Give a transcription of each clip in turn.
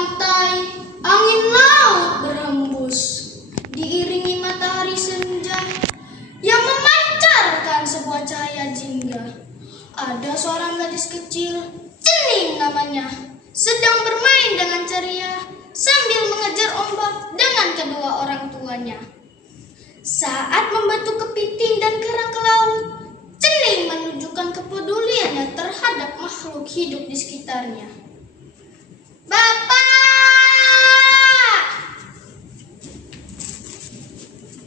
pantai, angin laut berhembus, diiringi matahari senja yang memancarkan sebuah cahaya jingga. Ada seorang gadis kecil, Cening namanya, sedang bermain dengan ceria sambil mengejar ombak dengan kedua orang tuanya. Saat membantu kepiting dan kerang ke laut, Cening menunjukkan kepeduliannya terhadap makhluk hidup di sekitarnya. Bapak!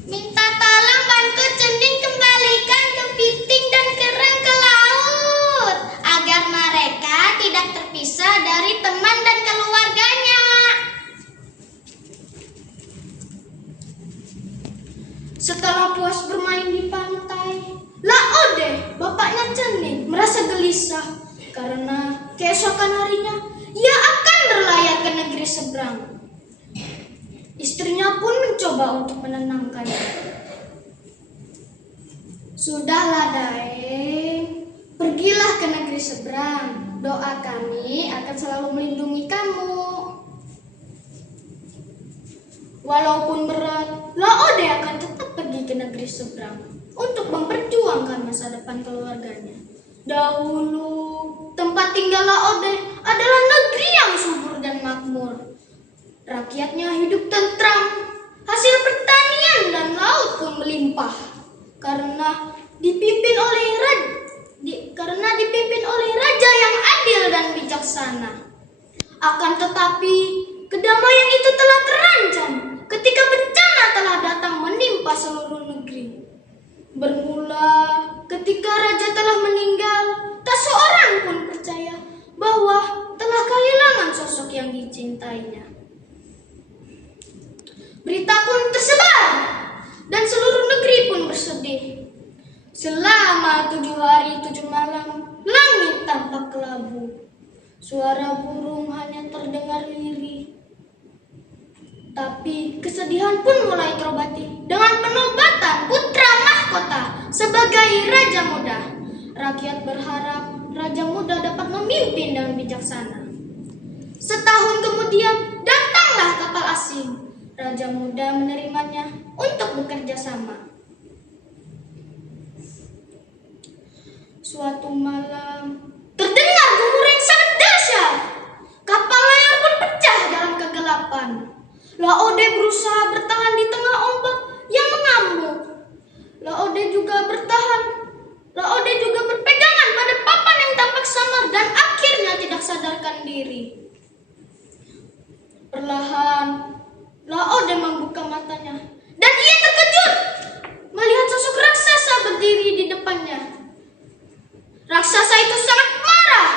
Minta tolong bantu Cening kembalikan kepiting dan kerang ke laut agar mereka tidak terpisah dari teman dan keluarganya. Setelah puas bermain di pantai, Laode, bapaknya Cening, merasa gelisah karena keesokan harinya ia akan berlayar ke negeri seberang. Istrinya pun mencoba untuk menenangkannya. Sudahlah, Daeng, pergilah ke negeri seberang. Doa kami akan selalu melindungi kamu. Walaupun berat, Laode akan tetap pergi ke negeri seberang untuk memperjuangkan masa depan keluarganya. Dahulu, tempat tinggal Laode adalah negeri yang subur dan makmur. Rakyatnya hidup tentram, hasil pertanian dan laut pun melimpah karena dipimpin oleh raja yang adil dan bijaksana. Akan tetapi, kedamaian itu telah terancam ketika bencana telah datang menimpa seluruh negeri. Bermula ketika raja telah meninggal, tak seorang pun percaya bahwa telah kehilangan sosok yang dicintainya. Berita pun tersebar dan seluruh negeri pun bersedih. Selama 7 hari 7 malam, langit tampak kelabu. Suara burung hanya terdengar lirih. Tapi kesedihan pun mulai terobati dengan penobatan putra mahkota sebagai raja muda. Rakyat berharap raja muda dapat memimpin dengan bijaksana. Setahun kemudian datanglah kapal asing. Raja muda menerimanya untuk bekerja sama. Suatu malam terdengar gemuruh yang sangat dahsyat. Kapal layar pun pecah dalam kegelapan. Laode berusaha bertahan di tengah ombak yang mengamuk. Laode juga berpegangan pada papan yang tampak samar dan akhirnya tidak sadarkan diri. Perlahan, Laode membuka matanya dan ia terkejut melihat sosok raksasa berdiri di depannya. Raksasa itu sangat marah.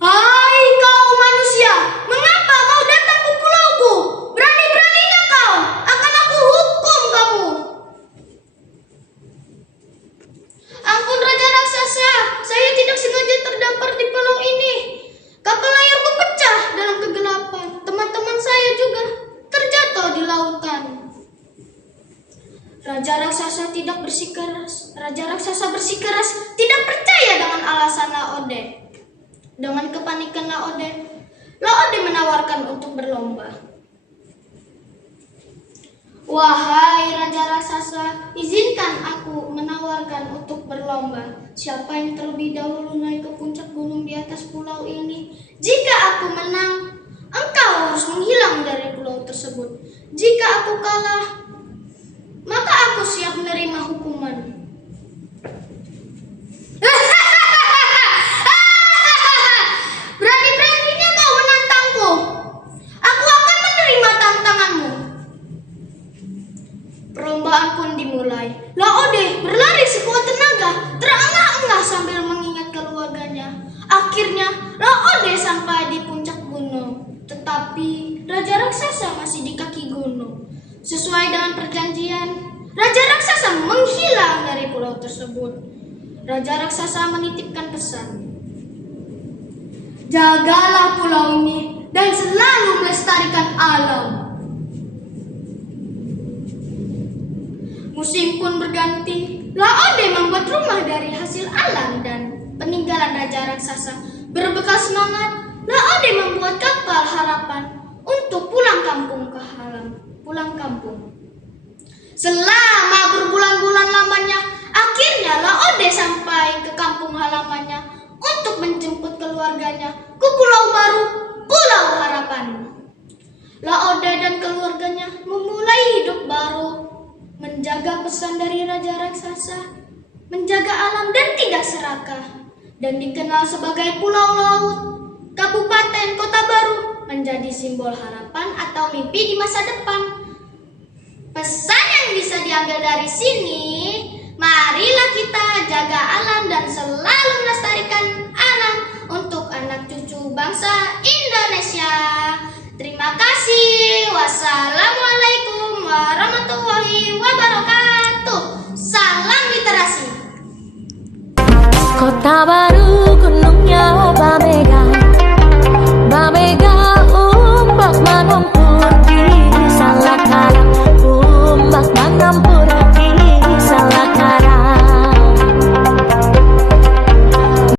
"Hai kau manusia, mengapa kau datang ke pulauku? Berani-beraninya kau, akan aku hukum kamu." "Ampun Raja Raksasa, saya tidak sengaja terdampar di pulau ini. Kapal layarku pecah dalam kegelapan. Teman-teman saya juga terjatuh di lautan." Raja raksasa bersikeras tidak percaya dengan alasan Laode. Dengan kepanikan Laode menawarkan untuk berlomba. "Wahai Raja Raksasa, izinkan aku menawarkan untuk berlomba. Siapa yang terlebih dahulu naik ke puncak gunung di atas pulau ini? Jika aku menang, engkau harus menghilang dari pulau tersebut. Jika aku kalah, maka aku siap menerima hukuman." "Berani-beraninya kau menantangku. Aku akan menerima tantanganmu." Perlombaan pun dimulai. Laode berlari sekuat tenaga, terengah-engah sambil mengingat keluarganya. Akhirnya Laode sampai di puncak gunung. Tetapi Raja Raksasa masih di kaki gunung. Sesuai dengan perjanjian, Raja Raksasa menghilang dari pulau tersebut. Raja Raksasa menitipkan pesan, "Jagalah pulau ini dan selalu melestarikan alam." Musim pun berganti. Laode membuat rumah dari hasil alam dan peninggalan Raja Raksasa. Berbekal semangat, harapan untuk pulang kampung pulang kampung. Selama berbulan-bulan lamanya, akhirnya Laode sampai ke kampung halamannya untuk menjemput keluarganya ke pulau baru, Pulau Harapan. Laode dan keluarganya memulai hidup baru, menjaga pesan dari Raja Raksasa, menjaga alam dan tidak serakah, dan dikenal sebagai Pulau Laut, Kabupaten Kota Baru, menjadi simbol harapan atau mimpi di masa depan. Pesan yang bisa diambil dari sini, marilah kita jaga alam dan selalu melestarikan alam untuk anak cucu bangsa Indonesia. Terima kasih. Wassalamualaikum warahmatullahi wabarakatuh. Salam literasi. Kota Baru.